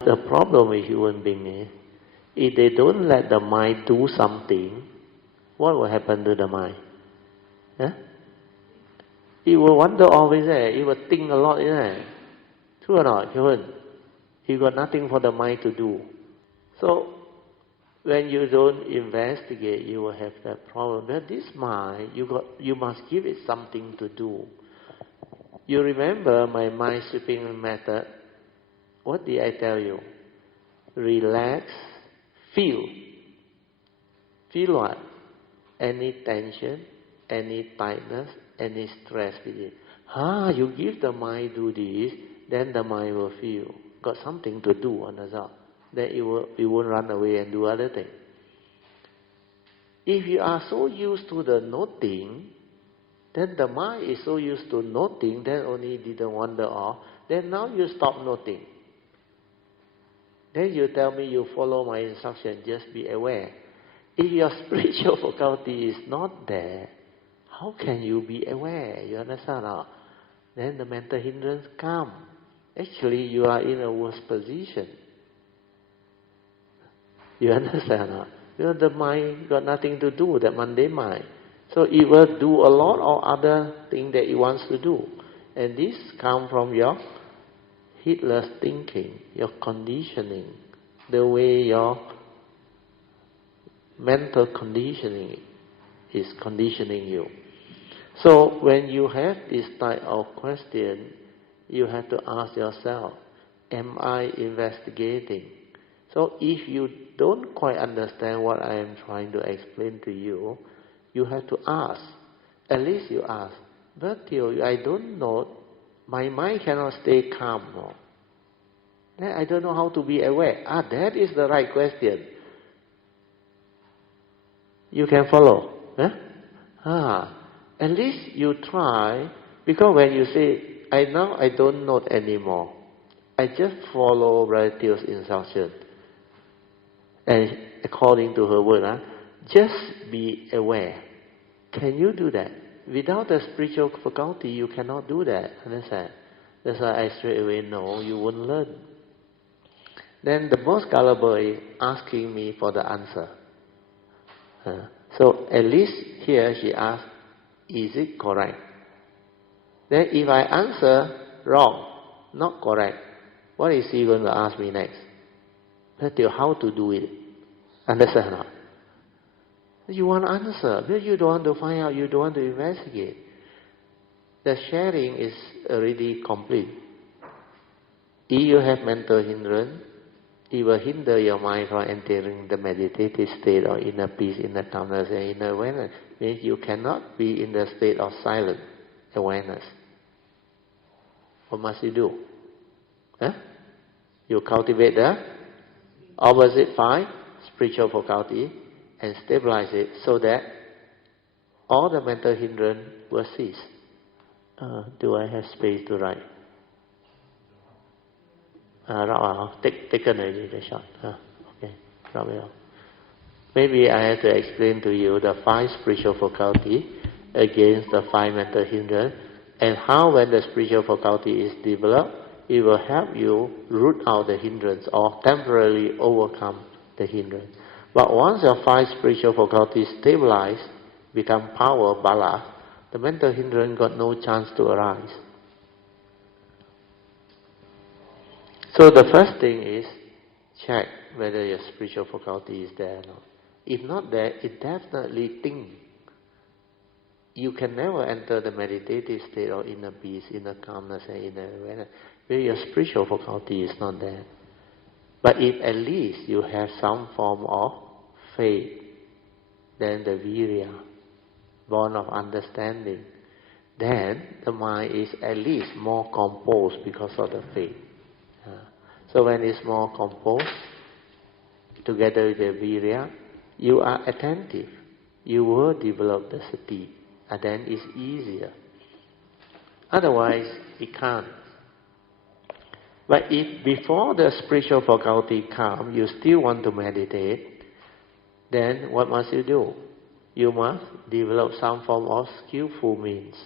The problem with human being is, if they don't let the mind do something, what will happen to the mind? Huh? It will wander always there. It will think a lot, isn't it? True or not, human? You got nothing for the mind to do. So, when you don't investigate, you will have that problem. But this mind, you must give it something to do. You remember my mind sweeping method? What did I tell you? Relax, feel. Feel what? Any tension, any tightness, any stress with it. You give the mind do this, then the mind will feel. Got something to do on the top. Then it won't run away and do other things. If you are so used to the noting, then the mind is so used to noting, then only didn't wander off. Then now you stop noting. Then you tell me you follow my instruction, just be aware. If your spiritual faculty is not there, how can you be aware? You understand? Then the mental hindrance come. Actually, you are in a worse position. You understand? The mind got nothing to do, that mundane mind. So it will do a lot of other things that it wants to do. And this comes from your heedless thinking, your conditioning, the way your mental conditioning is conditioning you. So when you have this type of question, you have to ask yourself, am I investigating? So if you don't quite understand what I am trying to explain to you, you have to ask. At least you ask. But till I don't know, my mind cannot stay calm. No. Then I don't know how to be aware. That is the right question. You can follow. Huh? At least you try, because when you say, I don't know anymore. I just follow relatives' instruction. And according to her word, just be aware. Can you do that? Without the spiritual faculty, you cannot do that. Understand? That's why I straight away know you won't learn. Then the most gullible is asking me for the answer. So at least here she asks, is it correct? Then if I answer wrong, not correct, what is she going to ask me next? How to do it? Understand or not? You want answer, but you don't want to find out, you don't want to investigate. The sharing is already complete. If you have mental hindrance, it will hinder your mind from entering the meditative state or inner peace, inner calmness, and inner awareness. Means you cannot be in the state of silent awareness. What must you do? You cultivate the opposite 5 spiritual faculty and stabilize it so that all the mental hindrance will cease. Do I have space to write? Taken already the shot. Okay, drop it off. Maybe I have to explain to you the 5 spiritual faculty against the 5 mental hindrance, and how when the spiritual faculty is developed, it will help you root out the hindrance or temporarily overcome the hindrance. But once your 5 spiritual faculties stabilize, become power, bala, the mental hindrance got no chance to arise. So the first thing is check whether your spiritual faculty is there or not. If not there, it definitely think. You can never enter the meditative state or inner peace, inner calmness and inner awareness where your spiritual faculty is not there. But if at least you have some form of faith, then the virya, born of understanding, then the mind is at least more composed because of the faith. So when it's more composed, together with the virya, you are attentive. You will develop the sati, and then it's easier. Otherwise, it can't. But if before the spiritual faculty comes, you still want to meditate, then what must you do? You must develop some form of skillful means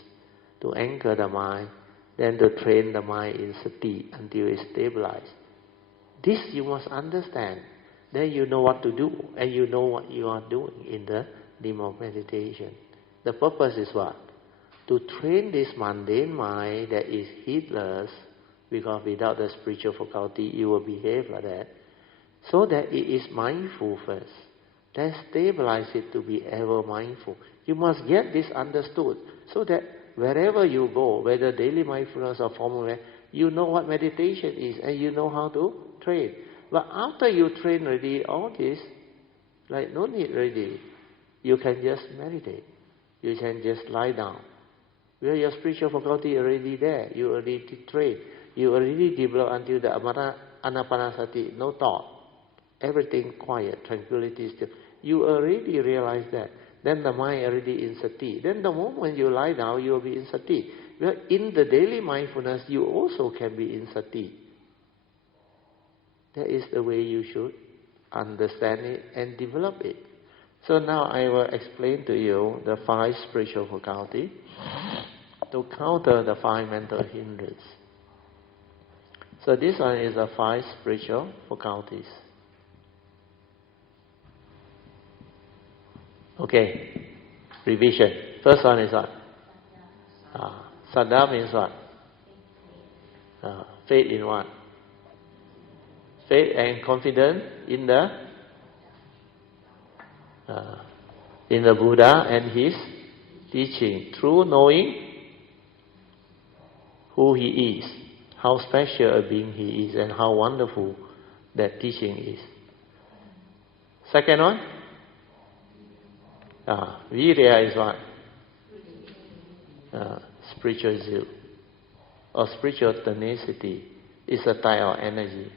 to anchor the mind, then to train the mind in sati until it's stabilized. This you must understand. Then you know what to do, and you know what you are doing in the dim of meditation. The purpose is what? To train this mundane mind that is heedless, because without the spiritual faculty, you will behave like that, so that it is mindful first. Then stabilize it to be ever mindful. You must get this understood, so that wherever you go, whether daily mindfulness or formal, you know what meditation is, and you know how to train. But after you train already, all this, like no need already. You can just meditate. You can just lie down. Where your spiritual faculty already there. You already train. You already develop until the anapanasati, no thought. Everything quiet, tranquility still. You already realize that. Then the mind already in sati. Then the moment you lie down, you will be in sati. Well, in the daily mindfulness, you also can be in sati. That is the way you should understand it and develop it. So now I will explain to you the 5 spiritual faculties to counter the 5 mental hindrances. So this one is the 5 spiritual faculties. Okay, revision. First one is what? Saddha means what? Faith in what? Faith and confidence in the Buddha and his teaching. Through knowing who he is, how special a being he is, and how wonderful that teaching is. Second one? Virya is what? Spiritual zeal or spiritual tenacity is a type of energy.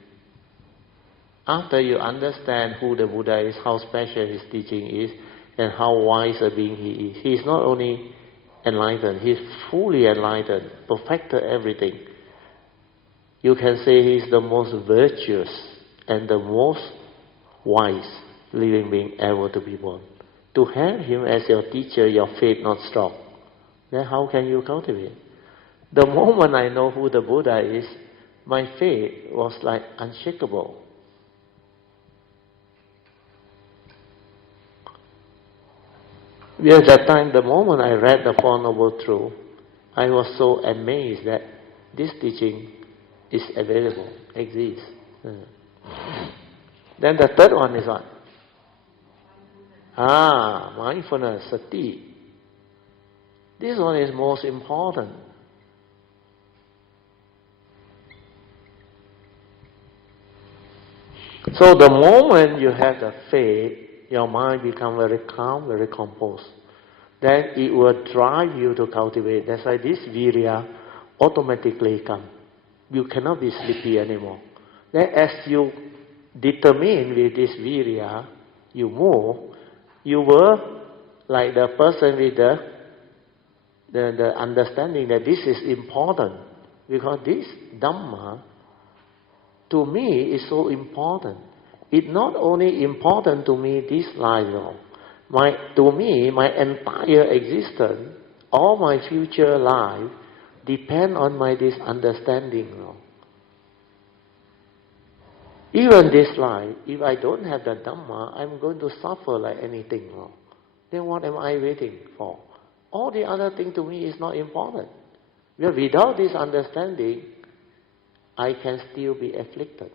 After you understand who the Buddha is, how special his teaching is, and how wise a being he is not only enlightened, he is fully enlightened, perfected everything. You can say he is the most virtuous and the most wise living being ever to be born. To have him as your teacher, your faith not strong, then how can you cultivate? The moment I know who the Buddha is, my faith was like unshakable. At that time, the moment I read the Four Noble Truths, I was so amazed that this teaching is available, exists. Then the third one is what? Mindfulness, sati. This one is most important. So the moment you have the faith, your mind becomes very calm, very composed. Then it will drive you to cultivate. That's why this virya automatically comes. You cannot be sleepy anymore. Then as you determine with this virya, you move, you will, like the person with the understanding that this is important. Because this Dhamma, to me, is so important. It's not only important to me this life, to me, my entire existence, all my future life, depend on this understanding. Even this life, if I don't have the Dhamma, I'm going to suffer like anything. Then what am I waiting for? All the other things to me is not important. Well, without this understanding, I can still be afflicted.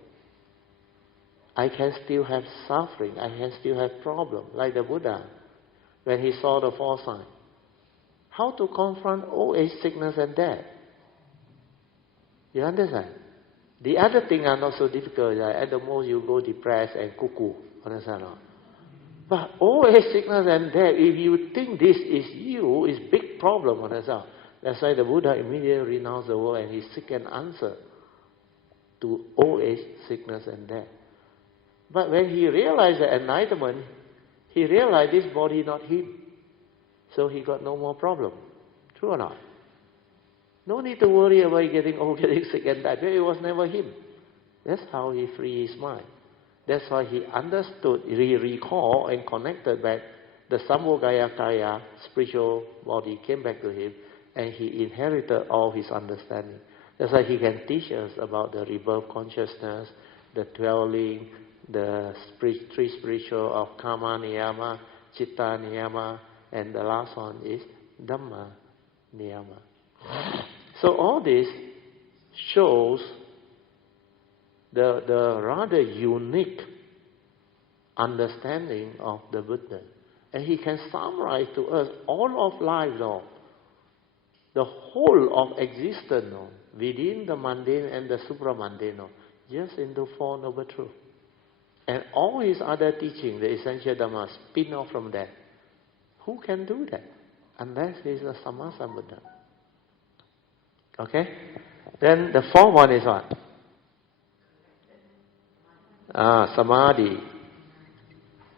I can still have suffering. I can still have problems. Like the Buddha, when he saw the 4 signs. How to confront old age, sickness and death? You understand? The other things are not so difficult. At the most you go depressed and cuckoo. Understand? But old age, sickness and death, if you think this is you, is big problem. Understand? That's why the Buddha immediately renounced the world and he seek an answer to old age, sickness and death. But when he realized the enlightenment, he realized this body not him. So he got no more problem. True or not? No need to worry about getting old, getting sick and die. It was never him. That's how he freed his mind. That's why he understood, he recalled and connected back the Sambhogaya Kaya, spiritual body, came back to him and he inherited all his understanding. That's why he can teach us about the rebirth consciousness the 12 link, the three spiritual of karma niyama, chitta niyama, and the last one is dhamma niyama. So all this shows the rather unique understanding of the Buddha. And he can summarize to us all of life, the whole of existence, within the mundane and the supramundane, just into Four Noble Truths. And all his other teaching, the essential Dhamma, spin off from that. Who can do that? Unless he is a Sammasa Buddha. Okay? Then the fourth one is what? Samadhi.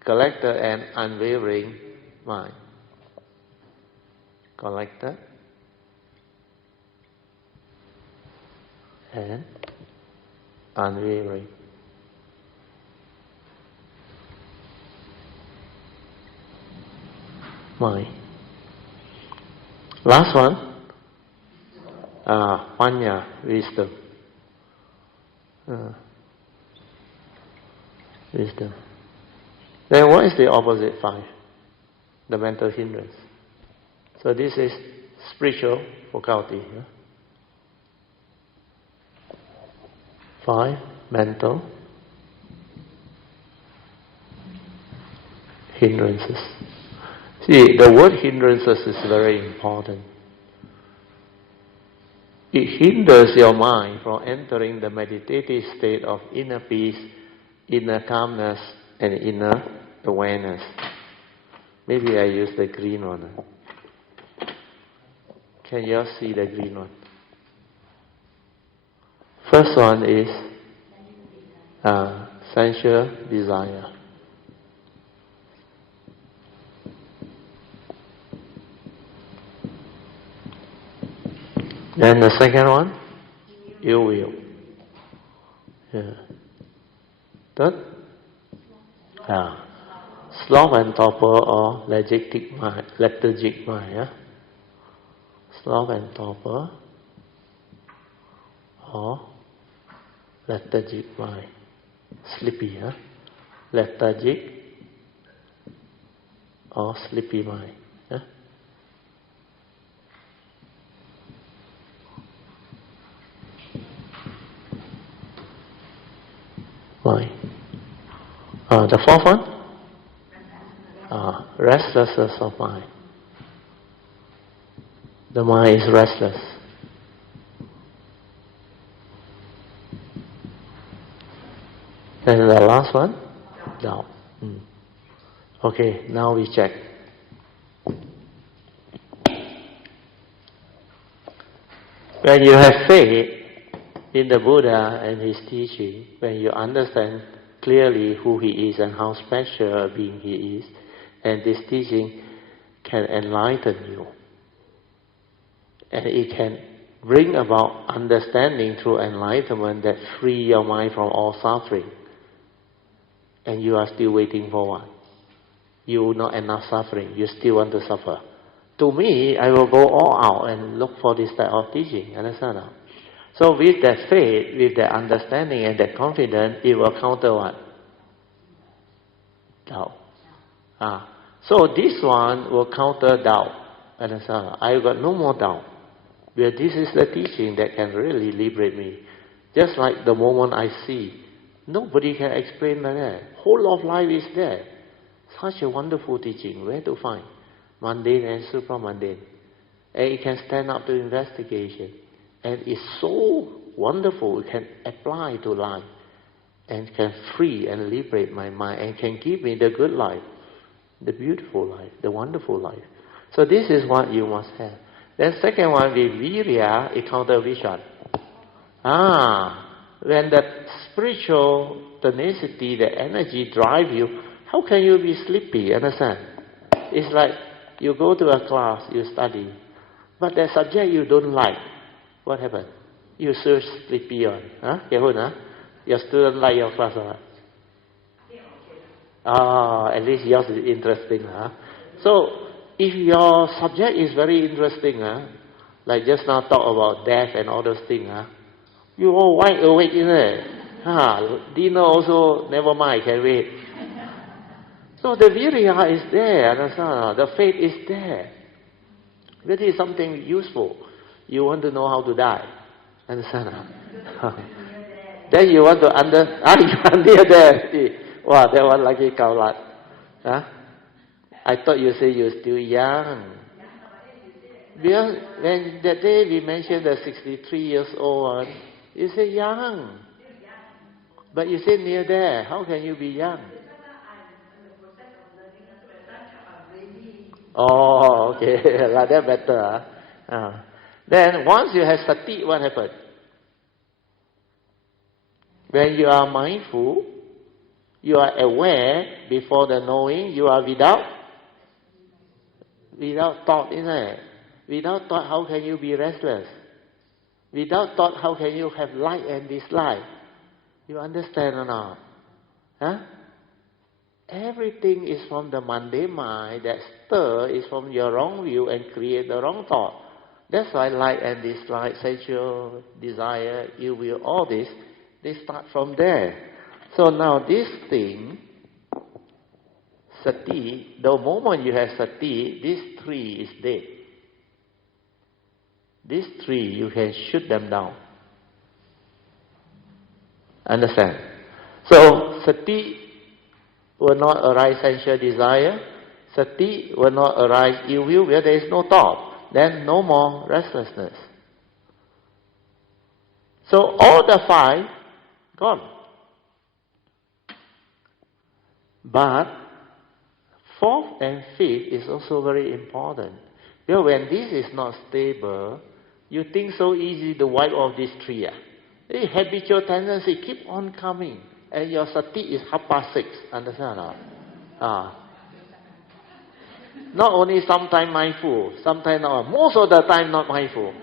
Collected and unwavering mind. Collected and unwavering. Mind. Last one, panya, wisdom. Wisdom. Then what is the opposite 5? The mental hindrance. So this is spiritual faculty. 5 mental hindrances. See, the word hindrances is very important. It hinders your mind from entering the meditative state of inner peace, inner calmness, and inner awareness. Maybe I use the green one. Can you all see the green one? First one is sensual desire. Then the second one, ill will. Yeah. Third, sloth and torpor or lethargic mind. Sloth and torpor or lethargic mind. Sleepy, lethargic or sleepy mind. Why? The fourth one? Restlessness of mind. The mind is restless. And the last one? Doubt. Okay, now we check. When you have faith in the Buddha and his teaching, when you understand clearly who he is and how special a being he is, and this teaching can enlighten you. And it can bring about understanding through enlightenment that free your mind from all suffering. And you are still waiting for what? You not enough suffering. You still want to suffer. To me, I will go all out and look for this type of teaching. Understand? So with that faith, with that understanding and that confidence, it will counter what? Doubt. So this one will counter doubt. Understand? I got no more doubt. Because this is the teaching that can really liberate me. Just like the moment I see, nobody can explain like that. Whole of life is there. Such a wonderful teaching. Where to find? Mundane and supramundane. And it can stand up to investigation. And it's so wonderful, it can apply to life and can free and liberate my mind and can give me the good life, the beautiful life, the wonderful life. So this is what you must have. Then second one, with virya, it counter vision. When that spiritual tenacity, the energy drive you, how can you be sleepy? Understand? It's like you go to a class, you study, but the subject you don't like. What happened? You so sleepy on. Your student like your class or not? At least yours is interesting. So, if your subject is very interesting, like just now talk about death and all those things, you all wide awake, isn't it? Dinner also, never mind, can wait. So the virya is there, understand? The faith is there. That is something useful. You want to know how to die, understand? Then you want to you are near there. See. Wow, that one lucky kaulat. Huh? I thought you say you're still young. Because when that day we mentioned the 63 years old one, you say young. But you say near there. How can you be young? Oh, okay. Like that better. Then once you have sati, what happens? When you are mindful, you are aware before the knowing, you are without thought, isn't it? Without thought, how can you be restless? Without thought, how can you have like and dislike? You understand or not? Huh? Everything is from the mundane mind. That stir is from your wrong view and create the wrong thought. That's why like and dislike, sensual desire, ill will, all this, they start from there. So now this thing, sati, the moment you have sati, this tree is dead. This tree, you can shoot them down. Understand? So sati will not arise sensual desire. Sati will not arise ill will where there is no thought. Then no more restlessness. So all the five, gone. But fourth and fifth is also very important. Because when this is not stable, you think so easy to wipe off this tree. The habitual tendency keep on coming. And your sati is 6:30. Understand or not? Not only sometimes mindful, sometimes not. Most of the time not mindful.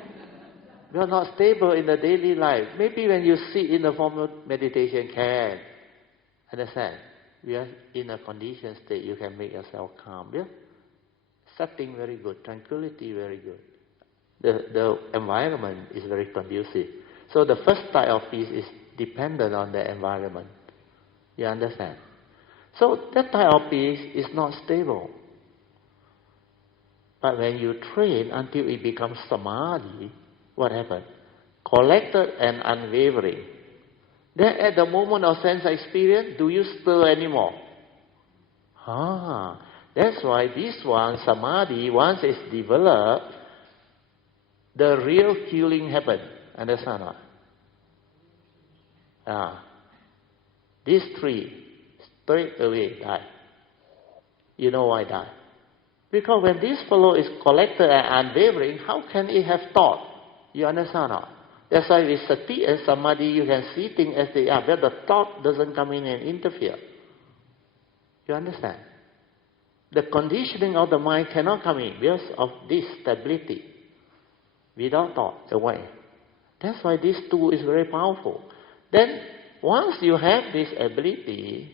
You are not stable in the daily life. Maybe when you sit in the formal meditation, can. Understand? We are in a conditioned state, you can make yourself calm. Yeah? Setting very good, tranquility very good. The environment is very conducive. So the first type of peace is dependent on the environment. You understand? So that type of peace is not stable. But when you train until it becomes samadhi, what happens? Collected and unwavering. Then at the moment of sense experience, do you stir anymore? That's why this one, samadhi, once it's developed, the real healing happens. Understand or not? This tree, straight away die. You know why die? Because when this fellow is collected and unwavering, how can it have thought? You understand or not? That's why with sati and samadhi, you can see things as they are, but the thought doesn't come in and interfere. You understand? The conditioning of the mind cannot come in because of this stability. Without thought, away. That's why this tool is very powerful. Then, once you have this ability,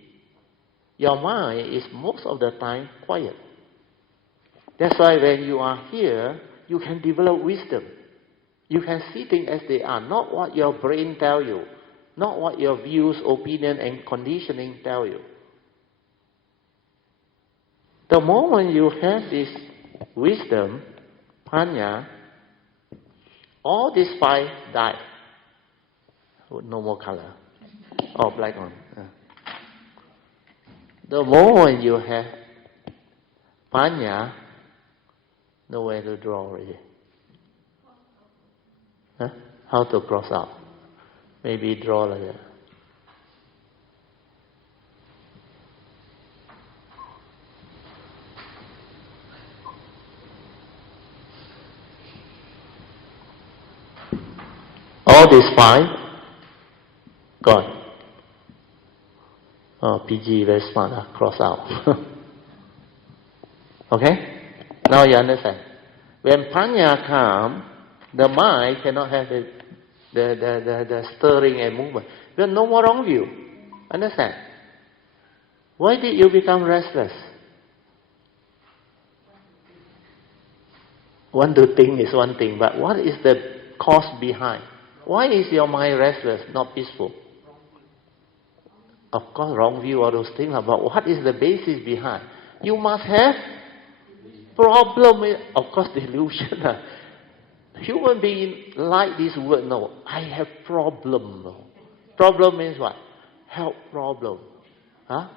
your mind is most of the time quiet. That's why when you are here, you can develop wisdom. You can see things as they are, not what your brain tells you, not what your views, opinion, and conditioning tell you. The moment you have this wisdom, panya, all these five die. No more color. Oh, black one. The moment you have panya, nowhere to draw already. How to cross out? Maybe draw like that. All these five, gone. Oh, PG very smart, cross out. Okay? Now you understand. When panya comes, the mind cannot have the stirring and movement. There's no more wrong view. Understand? Why did you become restless? Want to think is one thing, but what is the cause behind? Why is your mind restless, not peaceful? Of course, wrong view, all those things, but what is the basis behind? You must have problem. Of course, delusion. Human being like this word, no. I have problem. No. Problem means what? Health problem. Huh?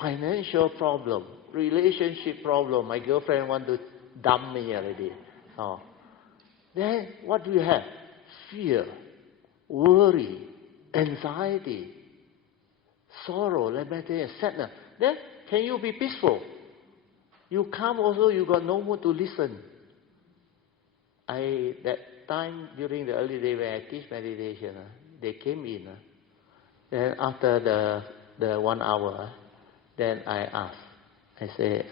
Financial problem. Relationship problem. My girlfriend want to dump me already. Oh. Then what do you have? Fear, worry, anxiety, sorrow, lamentation, sadness. Then can you be peaceful? You come also, you got no mood to listen. That time during the early day when I teach meditation, they came in. Then after the 1 hour, then I asked. I say,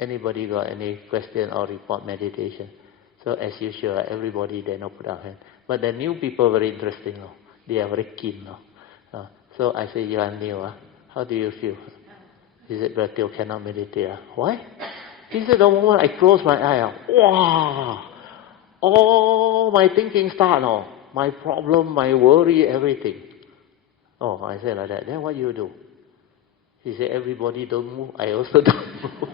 anybody got any question or report meditation? So as usual, everybody they not put up hand. But the new people very interesting. They are very keen. So I say, you are new. How do you feel? He said, but you cannot meditate. Why? He said, the moment I close my eye, wow, all my thinking start. My problem, my worry, everything. Oh, I said like that. Then what you do? He said, everybody don't move. I also don't move.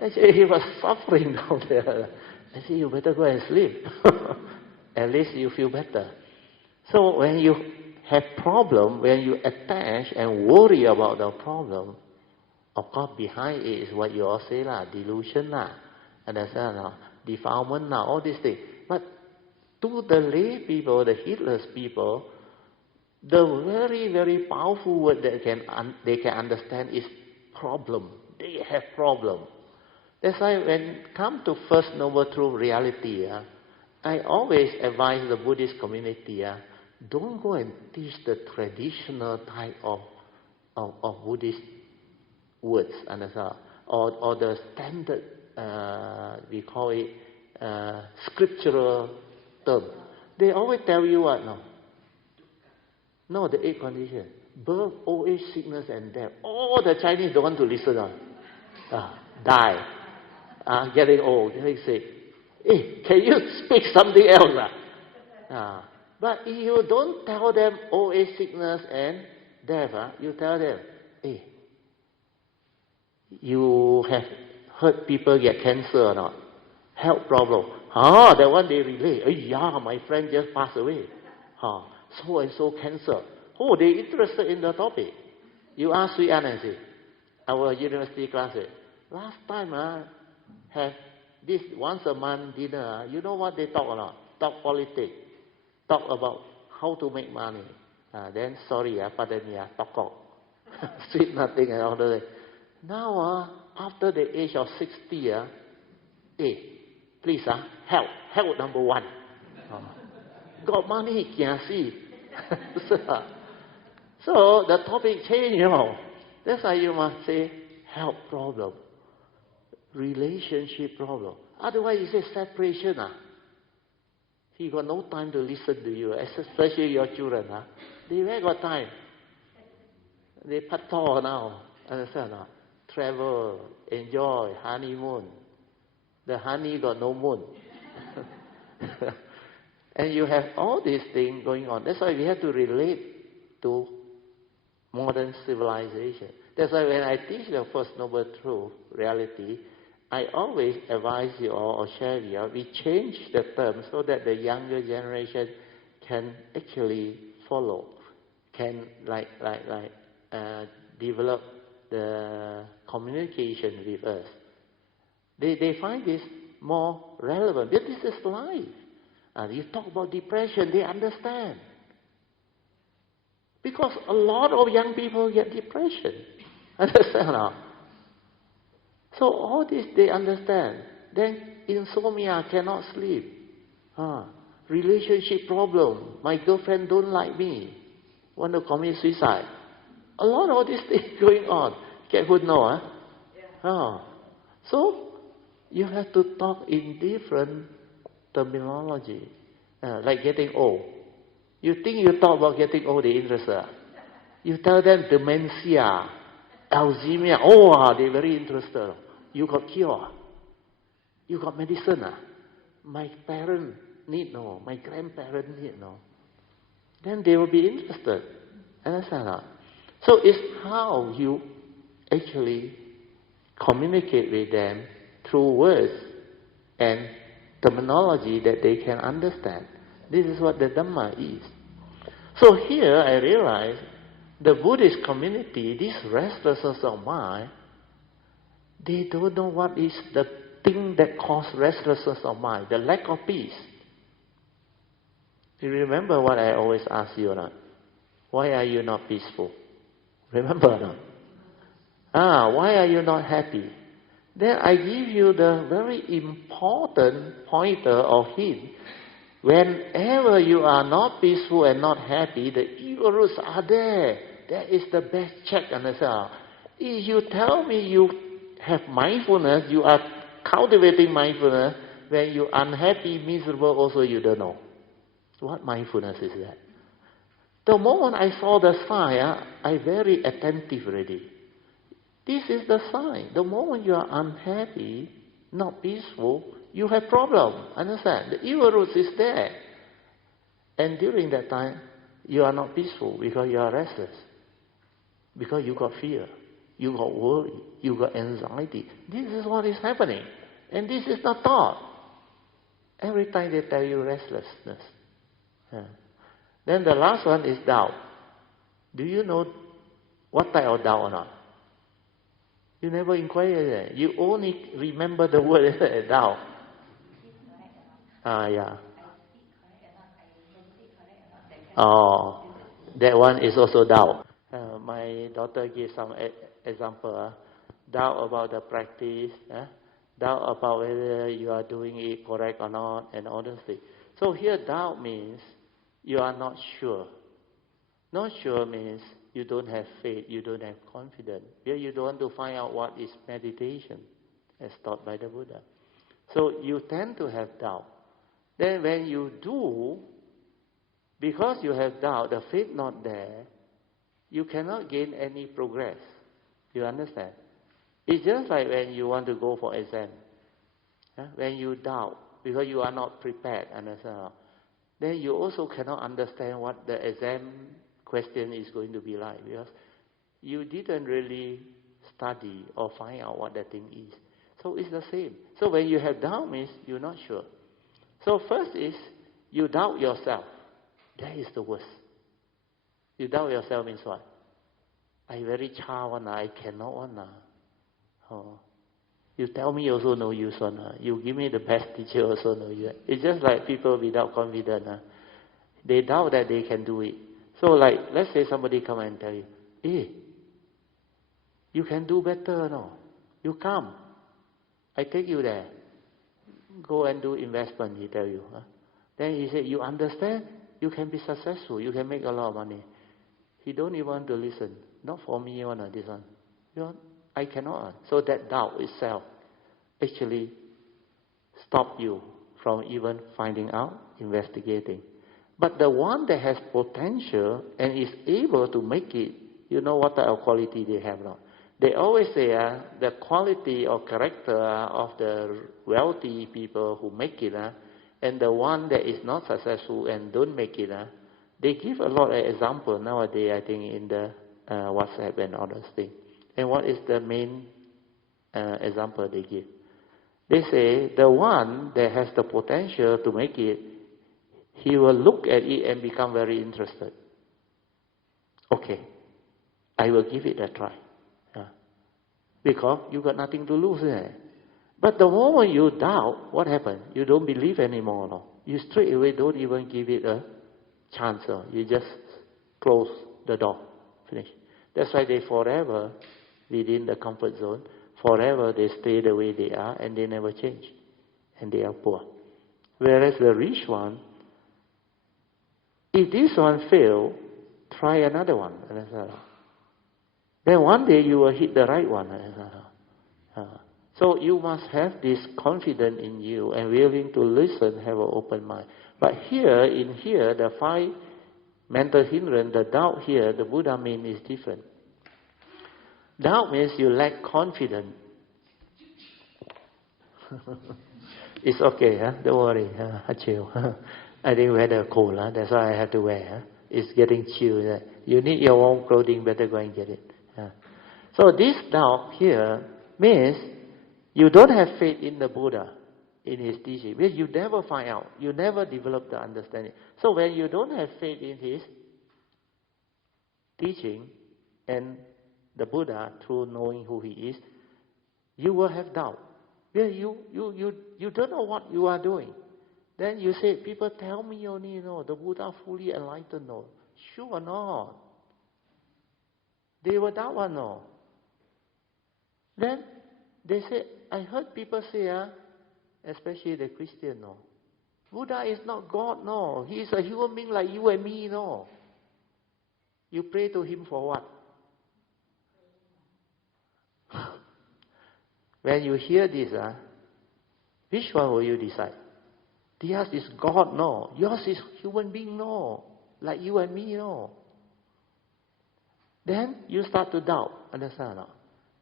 Actually, he was suffering down there. I said, you better go and sleep. At least you feel better. So when you have problem, when you attach and worry about the problem, of course behind it is what you all say, delusion, understand, defilement, all these things. But to the lay people, the heedless people, the very, very powerful word that they can understand is problem. They have problem. That's why when it comes to First Noble Truth reality, I always advise the Buddhist community, don't go and teach the traditional type of Buddhist words, understand? Or the standard, we call it scriptural term. They always tell you what? No, the 8 conditions. Birth, old age, sickness, and death. All the Chinese don't want to listen. Die. Getting old, getting sick. Hey, can you speak something else? But if you don't tell them old age, sickness, and death, you tell them, hey, you have heard people get cancer or not? Health problem. That one they relate. My friend just passed away. So and so cancer. They interested in the topic. You ask Sui Anansi, our university classmate. Last time, have this once a month dinner. You know what they talk about? Talk politics. Talk about how to make money. Then sorry, pardon me, talk. Sweet nothing and all that. Now, after the age of 60, please, health number 1. Got money, can't see. So the topic changed, That's why you must say health problem, relationship problem. Otherwise, you say separation. He got no time to listen to you, especially your children. They very got time. They pato now, understand? Travel, enjoy, honeymoon. The honey got no moon. And you have all these things going on. That's why we have to relate to modern civilization. That's why when I teach the First Noble Truth reality, I always advise you all or share with you, we change the term so that the younger generation can actually follow, can develop the communication with us. They find this more relevant. This is life. You talk about depression, they understand. Because a lot of young people get depression. Understand? So all this they understand. Then insomnia, cannot sleep. Relationship problem. My girlfriend don't like me. Want to commit suicide. A lot of these things going on. Get who know, So you have to talk in different terminology. Like getting old. You think you talk about getting old, they interested. You tell them dementia, Alzheimer, they're very interested. You got cure. You got medicine. My parents need no. My grandparents need no. Then they will be interested. Understand? So it's how you actually communicate with them through words and terminology that they can understand. This is what the Dhamma is. So here I realize the Buddhist community, this restlessness of mind, they don't know what is the thing that causes restlessness of mind, the lack of peace. You remember what I always ask you or not? Why are you not peaceful? Remember or not? Why are you not happy? Then I give you the very important pointer or hint. Whenever you are not peaceful and not happy, the evil roots are there. That is the best check on yourself. If you tell me you have mindfulness, you are cultivating mindfulness, when you're unhappy, miserable, also you don't know. What mindfulness is that? The moment I saw the sign, I very attentive already. This is the sign. The moment you are unhappy, not peaceful, you have problem. Understand? The evil roots is there. And during that time, you are not peaceful because you are restless. Because you got fear. You got worry. You got anxiety. This is what is happening. And this is not thought. Every time they tell you restlessness. Yeah. Then the last one is doubt. Do you know what type of doubt or not? You never inquire that. You only remember the word doubt. Yeah. Oh, that one is also doubt. My daughter gives some example. Doubt about the practice. Doubt about whether you are doing it correct or not, and all those things. So here doubt means you are not sure. Not sure means you don't have faith, you don't have confidence. Here you don't want to find out what is meditation, as taught by the Buddha. So you tend to have doubt. Then when you do, because you have doubt, the faith not there, you cannot gain any progress. You understand? It's just like when you want to go for exam. When you doubt, because you are not prepared, understand? Then you also cannot understand what the exam question is going to be like, because you didn't really study or find out what that thing is. So it's the same. So when you have doubt means you're not sure. So first is you doubt yourself. That is the worst. You doubt yourself means what? I very child, I cannot one. Oh. You tell me also no use one. You give me the best teacher also no use. It's just like people without confidence. They doubt that they can do it. So like, let's say somebody come and tell you, hey, you can do better, no? You come. I take you there. Go and do investment, he tell you. Then he said, you understand? You can be successful. You can make a lot of money. He don't even want to listen. Not for me, this one. You know, I cannot. So that doubt itself actually stop you from even finding out, investigating. But the one that has potential and is able to make it, you know what type of quality they have now? They always say the quality or character of the wealthy people who make it, and the one that is not successful and don't make it, they give a lot of example nowadays, I think, in the WhatsApp and all those things. And what is the main example they give? They say the one that has the potential to make it, he will look at it and become very interested. Okay, I will give it a try. Because you got nothing to lose there. But the moment you doubt, what happens? You don't believe anymore. No? You straight away don't even give it a chance. No? You just close the door. Finish. That's why they forever within the comfort zone. Forever they stay the way they are and they never change. And they are poor. Whereas the rich one, if this one fail, try another one. Then one day you will hit the right one. So you must have this confidence in you and willing to listen, have an open mind. But here, the 5 mental hindrance, the doubt here, the Buddha means is different. Doubt means you lack confidence. It's okay, don't worry, chill. I think weather cold, that's why I have to wear. It's getting chilled. You need your warm clothing, better go and get it. So this doubt here means you don't have faith in the Buddha, in his teaching. Because you never find out. You never develop the understanding. So when you don't have faith in his teaching and the Buddha through knowing who he is, you will have doubt. Because you don't know what you are doing. Then you say, people tell me only, the Buddha fully enlightened, no. Sure not. They were that one, no. Then they say, I heard people say, especially the Christian, no. Buddha is not God, no. He is a human being like you and me, no. You pray to him for what? When you hear this, which one will you decide? Theirs is God, no. Yours is human being, no. Like you and me, no. Then you start to doubt. Understand? No?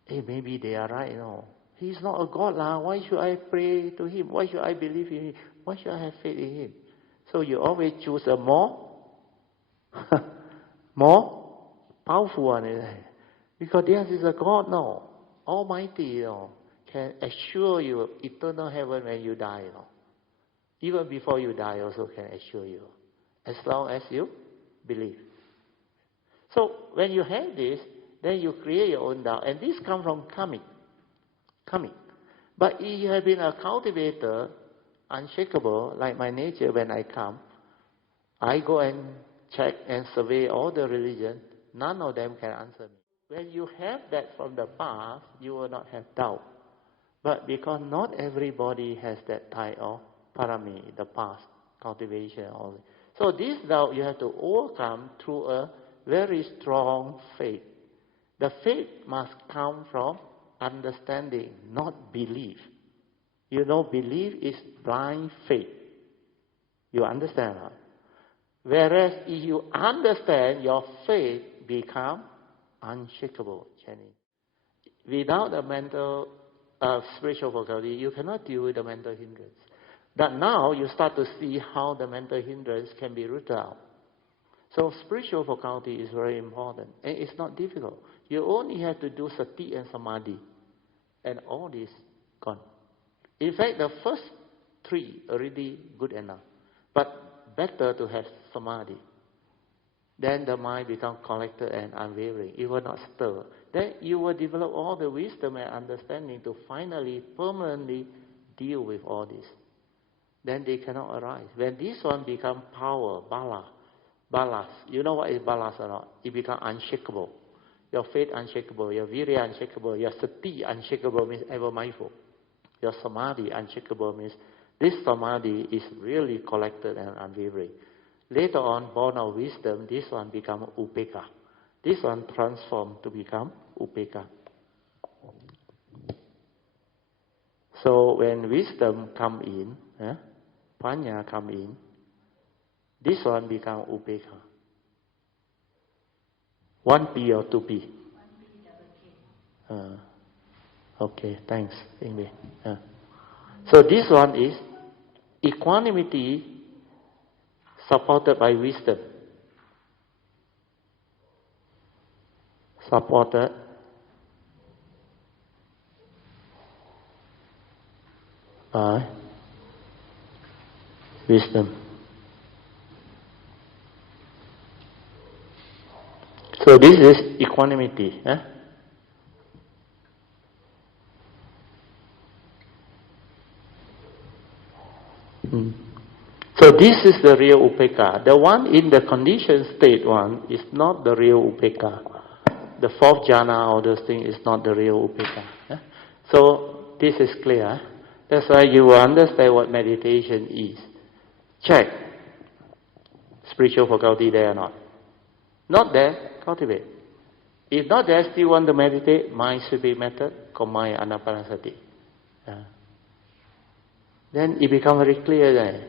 Hey, maybe they are right, no. He's not a God, lah. Why should I pray to him? Why should I believe in him? Why should I have faith in him? So you always choose a more powerful one. Because theirs is a God, no. Almighty, can assure you eternal heaven when you die, Even before you die also can assure you. As long as you believe. So when you have this, then you create your own doubt. And this comes from coming. But if you have been a cultivator, unshakable, like my nature when I come, I go and check and survey all the religions. None of them can answer me. When you have that from the past, you will not have doubt. But because not everybody has that type of parami, the past, cultivation, all that. So this doubt you have to overcome through a very strong faith. The faith must come from understanding, not belief. Belief is blind faith. You understand, right? Whereas if you understand, your faith becomes unshakable, Jenny. Without the mental, spiritual faculty, you cannot deal with the mental hindrance. That now you start to see how the mental hindrance can be rooted out. So spiritual faculty is very important. And it's not difficult. You only have to do sati and samadhi. And all this gone. In fact, the first three already good enough. But better to have samadhi. Then the mind becomes collected and unwavering. It will not stir. Then you will develop all the wisdom and understanding to finally, permanently deal with all this. Then they cannot arise. When this one becomes power, balas. You know what is balas or not? It becomes unshakable. Your faith unshakable, your virya unshakable, your sati unshakable means ever mindful. Your samadhi unshakable means this samadhi is really collected and unwavering. Later on, born of wisdom, this one becomes upeka. This one transformed to become upeka. So when wisdom come in, panya come in, this one become upeka. 1P or 2P? 1P. Okay, thanks, Ingrid. So this one is equanimity supported by wisdom. Supported by wisdom. So this is equanimity. So this is the real upeka. The one in the conditioned state one is not the real upeka. The fourth jhana, all those things, is not the real upeka. So this is clear. That's why you will understand what meditation is. Check. Spiritual faculty there or not. Not there, cultivate. If not there, still want to meditate, mind sweeping method, combine anapanasati. Then it becomes very clear there.